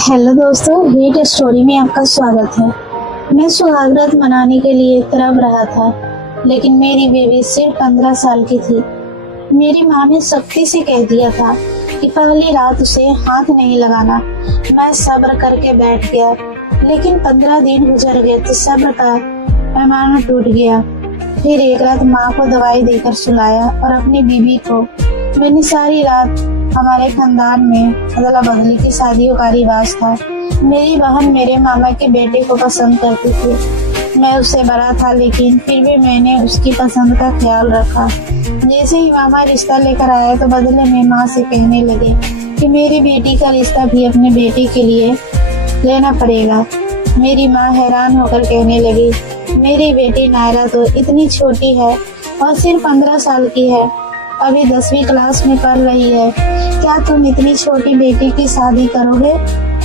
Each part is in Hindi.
हेलो दोस्तों, हिट स्टोरी में आपका स्वागत है। मैं सुहागरात मनाने के लिए तड़प रहा था, लेकिन मेरी बेबी सिर्फ 15 साल की थी। मेरी माँ ने सख्ती से कह दिया था कि पहली रात उसे हाथ नहीं लगाना। मैं सब्र करके बैठ गया, लेकिन 15 दिन गुजर गए तो सब्र का पैमाना टूट गया। फिर एक रात माँ को दवाई देकर सुलाया और अपनी बीबी को। मैंने सारी रात हमारे खानदान में अदला बदली की शादियों का रिवाज था। मेरी बहन मेरे मामा के बेटे को पसंद करती थी। मैं उससे बड़ा था, लेकिन फिर भी मैंने उसकी पसंद का ख्याल रखा। जैसे ही मामा रिश्ता लेकर आए तो बदले में माँ से कहने लगे कि मेरी बेटी का रिश्ता भी अपने बेटे के लिए लेना पड़ेगा। मेरी माँ हैरान होकर कहने लगी, मेरी बेटी नायरा तो इतनी छोटी है और सिर्फ 15 साल की है, अभी 10वीं क्लास में पढ़ रही है। क्या तुम इतनी छोटी बेटी की शादी करोगे?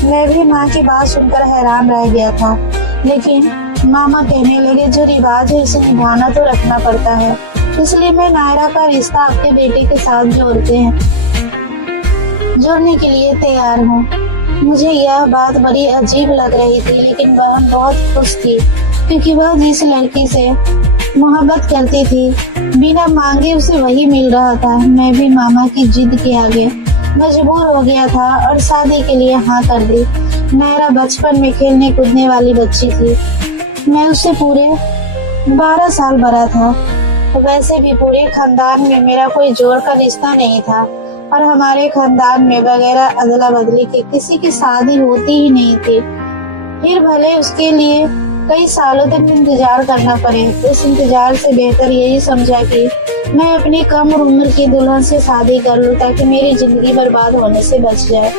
मैं भी माँ की बात सुनकर हैरान रह गया था, लेकिन मामा कहने लगे जो रिवाज है उसे निभाना तो रखना पड़ता है, इसलिए मैं नायरा का रिश्ता आपके बेटे के साथ जोड़ने के लिए तैयार हूँ। मुझे यह बात बड़ी अजीब लग रही थी, लेकिन बहन बहुत खुश थी, क्योंकि वह जिस लड़की से मोहब्बत करती थी बिना मांगे उसे वही मिल रहा था। मैं भी मामा की जिद के आगे मजबूर हो गया था और शादी के लिए हाँ कर दी। नायरा बचपन में खेलने कूदने वाली बच्ची थी। मैं उससे पूरे 12 साल बड़ा था। वैसे भी पूरे खानदान में मेरा कोई जोड़ का रिश्ता नहीं था और हमारे खानदान में वगैरह अदला बदली के किसी की शादी होती ही नहीं थी। फिर भले उसके लिए कई सालों तक इंतजार करना पड़े, इस इंतजार से बेहतर यही समझा कि मैं अपनी कम उम्र की दुल्हन से शादी कर लूं, ताकि मेरी जिंदगी बर्बाद होने से बच जाए।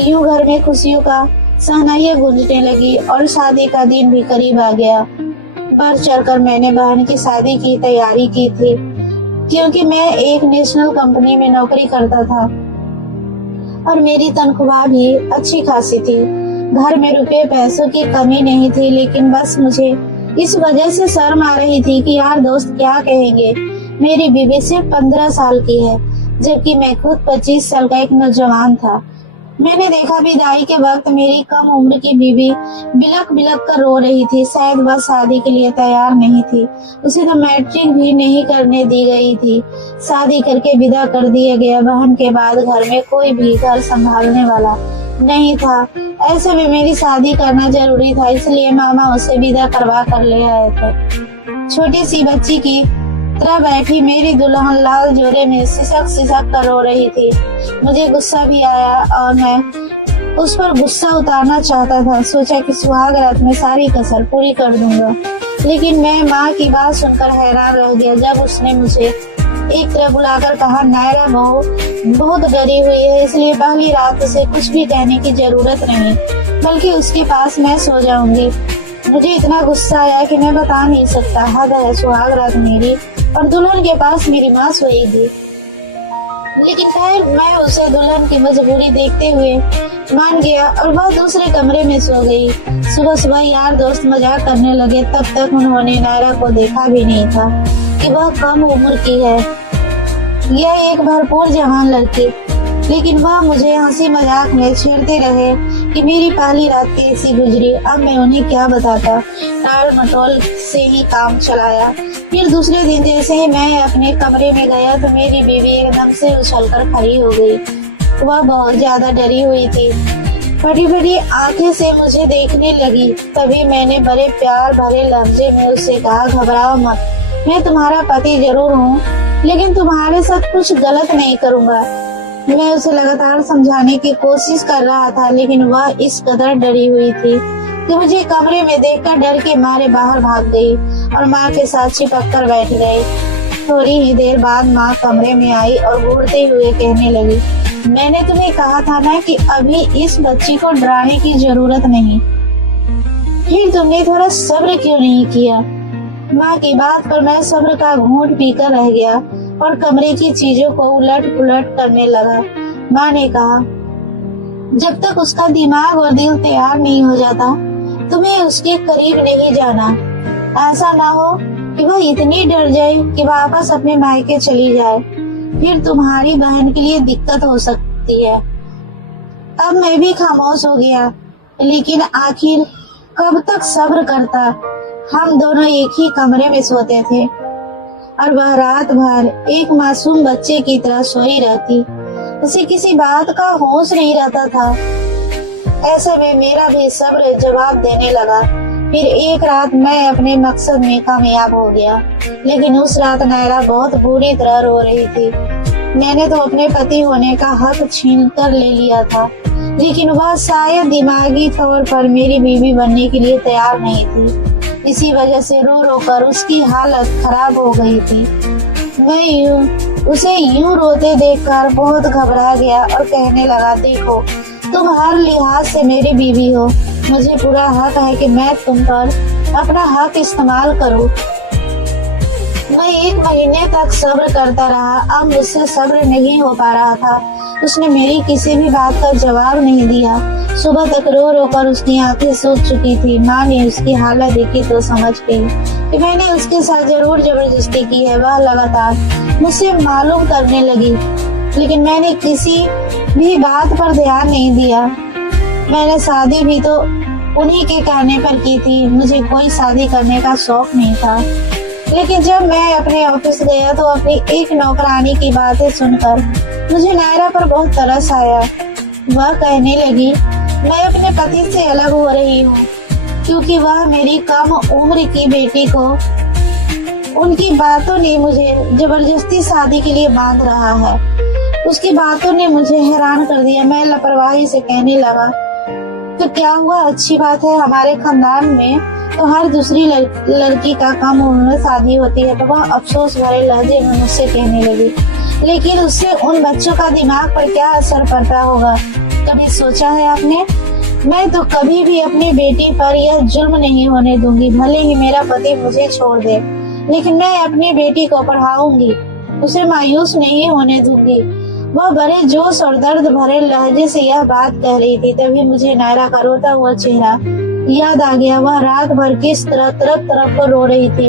यूं घर में खुशियों का शहनाइयां गूंजने लगी और शादी का दिन भी करीब आ गया। बढ़ चढ़कर मैंने बहन की शादी की तैयारी की थी, क्योंकि मैं एक नेशनल कंपनी में नौकरी करता था और मेरी तनख्वाह भी अच्छी खासी थी। घर में रुपए पैसों की कमी नहीं थी, लेकिन बस मुझे इस वजह से शर्म आ रही थी कि यार दोस्त क्या कहेंगे। मेरी बीवी सिर्फ 15 साल की है, जबकि मैं खुद 25 साल का एक नौजवान था। मैंने देखा विदाई के वक्त मेरी कम उम्र की बीवी बिलक बिलक कर रो रही थी। शायद वह शादी के लिए तैयार नहीं थी। उसे तो मैट्रिक भी नहीं करने दी गई थी। शादी करके विदा कर दिया गया। बहन के बाद घर में कोई भी घर संभालने वाला नहीं था। ऐसे में मेरी शादी करना जरूरी था, इसलिए मामा उसे विदा करवा कर ले आए थे। छोटी सी बच्ची की तरह बैठी मेरी दुल्हन लाल जोरे में सिसक सिसक कर रो रही थी। मुझे गुस्सा भी आया और मैं उस पर गुस्सा उतारना चाहता था। सोचा कि सुहागरात में सारी कसर पूरी कर दूंगा, लेकिन मैं माँ की बात सुनकर हैरान रह गया जब उसने मुझे एक तरह बुलाकर कहा, नायरा बहू बहुत डरी हुई है, इसलिए पहली रात उसे कुछ भी कहने की जरूरत नहीं, बल्कि उसके पास मैं सो जाऊंगी। मुझे इतना गुस्सा आया कि मैं बता नहीं सकता। हद है, सुहागरात मेरी और दुल्हन के पास मेरी माँ सोएगी। लेकिन खैर, मैं उसे दुल्हन की मजबूरी देखते हुए मान गया और वह दूसरे कमरे में सो गई। सुबह सुबह यार दोस्त मजाक करने लगे। तब तक उन्होंने नायरा को देखा भी नहीं था कि वह कम उम्र की है। यह एक भरपूर जवान लड़की, लेकिन वह मुझे हंसी मजाक में छेड़ते रहे कि मेरी पहली रात कैसी गुजरी। अब मैं उन्हें क्या बताता। टाल मटोल से ही काम चलाया। फिर दूसरे दिन जैसे ही मैं अपने कमरे में गया तो मेरी बीवी एकदम से उछलकर खड़ी हो गई। वह बहुत ज्यादा डरी हुई थी। फटी फटी आंखें से मुझे देखने लगी। तभी मैंने बड़े प्यार भरे लहजे में उससे कहा, घबराओ मत, मैं तुम्हारा पति जरूर हूँ, लेकिन तुम्हारे साथ कुछ गलत नहीं करूँगा। मैं उसे लगातार समझाने की कोशिश कर रहा था, लेकिन वह इस कदर डरी हुई थी कि मुझे कमरे में देखकर डर के मारे बाहर भाग गई और माँ के साथ चिपक कर बैठ गई। थोड़ी ही देर बाद माँ कमरे में आई और घूरते हुए कहने लगी, मैंने तुम्हें कहा था ना कि अभी इस बच्ची को डराने की जरूरत नहीं, फिर तुमने थोड़ा सब्र क्यों नहीं किया? माँ की बात पर मैं सब्र का घूंट पीकर रह गया और कमरे की चीजों को उलट पुलट करने लगा। माँ ने कहा, जब तक उसका दिमाग और दिल तैयार नहीं हो जाता तुम्हें उसके करीब नहीं जाना। ऐसा ना हो कि वह इतनी डर जाए कि वापस अपने मायके चली जाए, फिर तुम्हारी बहन के लिए दिक्कत हो सकती है। अब मैं भी खामोश हो गया, लेकिन आखिर कब तक सब्र करता। हम दोनों एक ही कमरे में सोते थे और वह रात भर एक मासूम बच्चे की तरह सोई रहती। उसे किसी बात का होश नहीं रहता था। ऐसे में मेरा भी सब्र जवाब देने लगा। फिर एक रात मैं अपने मकसद में कामयाब हो गया, लेकिन उस रात नायरा बहुत बुरी तरह रो रही थी। मैंने तो अपने पति होने का हक छीन कर ले लिया था, लेकिन वह शायद दिमागी तौर पर मेरी बीवी बनने के लिए तैयार नहीं थी। इसी वजह से रो रो कर उसकी हालत खराब हो गई थी। मैं उसे यूं रोते देखकर बहुत घबरा गया और कहने लगा, देखो तुम हर लिहाज से मेरी बीवी हो, मुझे पूरा हक है कि मैं तुम पर अपना हक इस्तेमाल करूं। मैं 1 महीने तक सब्र करता रहा। अब मुझसे सब्र नहीं हो पा रहा था। उसने मेरी किसी भी बात का जवाब नहीं दिया। सुबह तक रो रो कर उसकी आंखें सूख चुकी थी। माँ ने उसकी हालत देखी तो समझ गई कि मैंने उसके साथ जरूर जबरदस्ती की है। वह लगातार मुझसे मालूम करने लगी, लेकिन मैंने किसी भी बात पर ध्यान नहीं दिया। मैंने शादी भी तो उन्हीं के कहने पर की थी। मुझे कोई शादी करने का शौक नहीं था। लेकिन जब मैं अपने ऑफिस गया तो अपनी एक नौकरानी की बातें सुनकर मुझे नायरा पर बहुत तरस आया। वह कहने लगी, मैं अपने पति से अलग हो रही हूँ क्योंकि वह मेरी कम उम्र की बेटी को उनकी बातों ने मुझे जबरदस्ती शादी के लिए बांध रहा है। उसकी बातों ने मुझे हैरान कर दिया। मैं लापरवाही से कहने लगा, तो क्या हुआ, अच्छी बात है, हमारे खानदान में तो हर दूसरी लड़की का कम उम्र में शादी होती है। तो वह अफसोस भरे लहजे में मुझसे कहने लगी, लेकिन उससे उन बच्चों का दिमाग पर क्या असर पड़ता होगा, कभी सोचा है आपने? मैं तो कभी भी अपनी बेटी पर यह जुल्म नहीं होने दूंगी। भले ही मेरा पति मुझे छोड़ दे, लेकिन मैं अपनी बेटी को पढ़ाऊंगी, उसे मायूस नहीं होने दूंगी। वह बड़े जोश और दर्द भरे लहजे से यह बात कह रही थी। तभी मुझे नायरा का रोता हुआ चेहरा याद आ गया। वह रात भर किस तरह तरफ तरफ को रो रही थी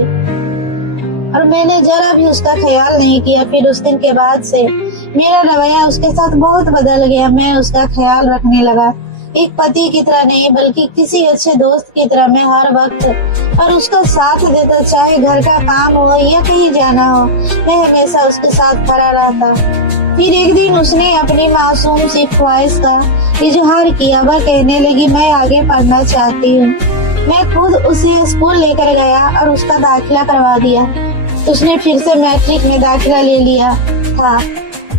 और मैंने जरा भी उसका ख्याल नहीं किया। फिर उस दिन के बाद से मेरा रवैया उसके साथ बहुत बदल गया। मैं उसका ख्याल रखने लगा, एक पति की तरह नहीं बल्कि किसी अच्छे दोस्त की तरह। मैं हर वक्त और उसका साथ देता, चाहे घर का काम हो या कहीं जाना हो, मैं हमेशा उसके साथ खड़ा रहता। फिर एक दिन उसने अपनी मासूम सी ख्वाहिश का इजहार किया। वह कहने लगी, मैं आगे पढ़ना चाहती हूँ। मैं खुद उसे स्कूल लेकर गया और उसका दाखिला करवा दिया। उसने फिर से मैट्रिक में दाखिला ले लिया था।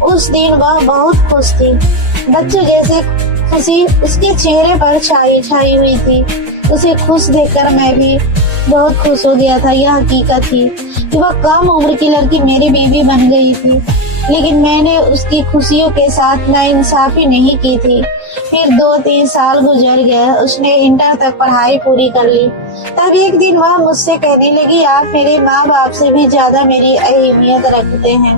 उस दिन वह बहुत खुश थी। बच्चों जैसे खुशी उसके चेहरे पर छाई हुई थी। उसे खुश देखकर मैं भी बहुत खुश हो गया था। यह हकीकत थी कि वह कम उम्र की लड़की मेरी बीवी बन गई थी, लेकिन मैंने उसकी खुशियों के साथ नाइंसाफी नहीं की थी। फिर 2-3 साल गुजर गए। उसने इंटर तक पढ़ाई पूरी कर ली। तब एक दिन वह मुझसे कहने लगी, आप मेरे माँ बाप से भी ज्यादा मेरी अहमियत रखते हैं,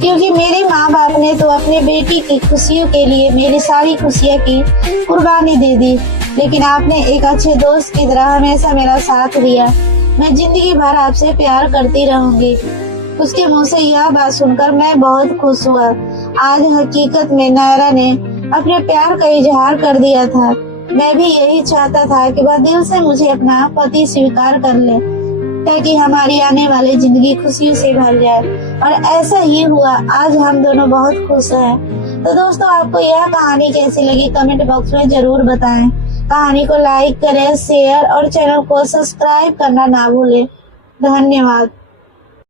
क्योंकि मेरे माँ बाप ने तो अपने बेटी की खुशियों के लिए मेरी सारी खुशियाँ की कुर्बानी दे दी, लेकिन आपने एक अच्छे दोस्त की तरह हमेशा मेरा साथ दिया। मैं जिंदगी भर आपसे प्यार करती रहूंगी। उसके मुंह से यह बात सुनकर मैं बहुत खुश हुआ। आज हकीकत में नायरा ने अपने प्यार का इजहार कर दिया था। मैं भी यही चाहता था कि वह दिल से मुझे अपना पति स्वीकार कर ले, ताकि हमारी आने वाली जिंदगी खुशियों से भर जाए, और ऐसा ही हुआ। आज हम दोनों बहुत खुश हैं। तो दोस्तों, आपको यह कहानी कैसी लगी कमेंट बॉक्स में जरूर बताएं। कहानी को लाइक करें, शेयर और चैनल को सब्सक्राइब करना ना भूलें। धन्यवाद।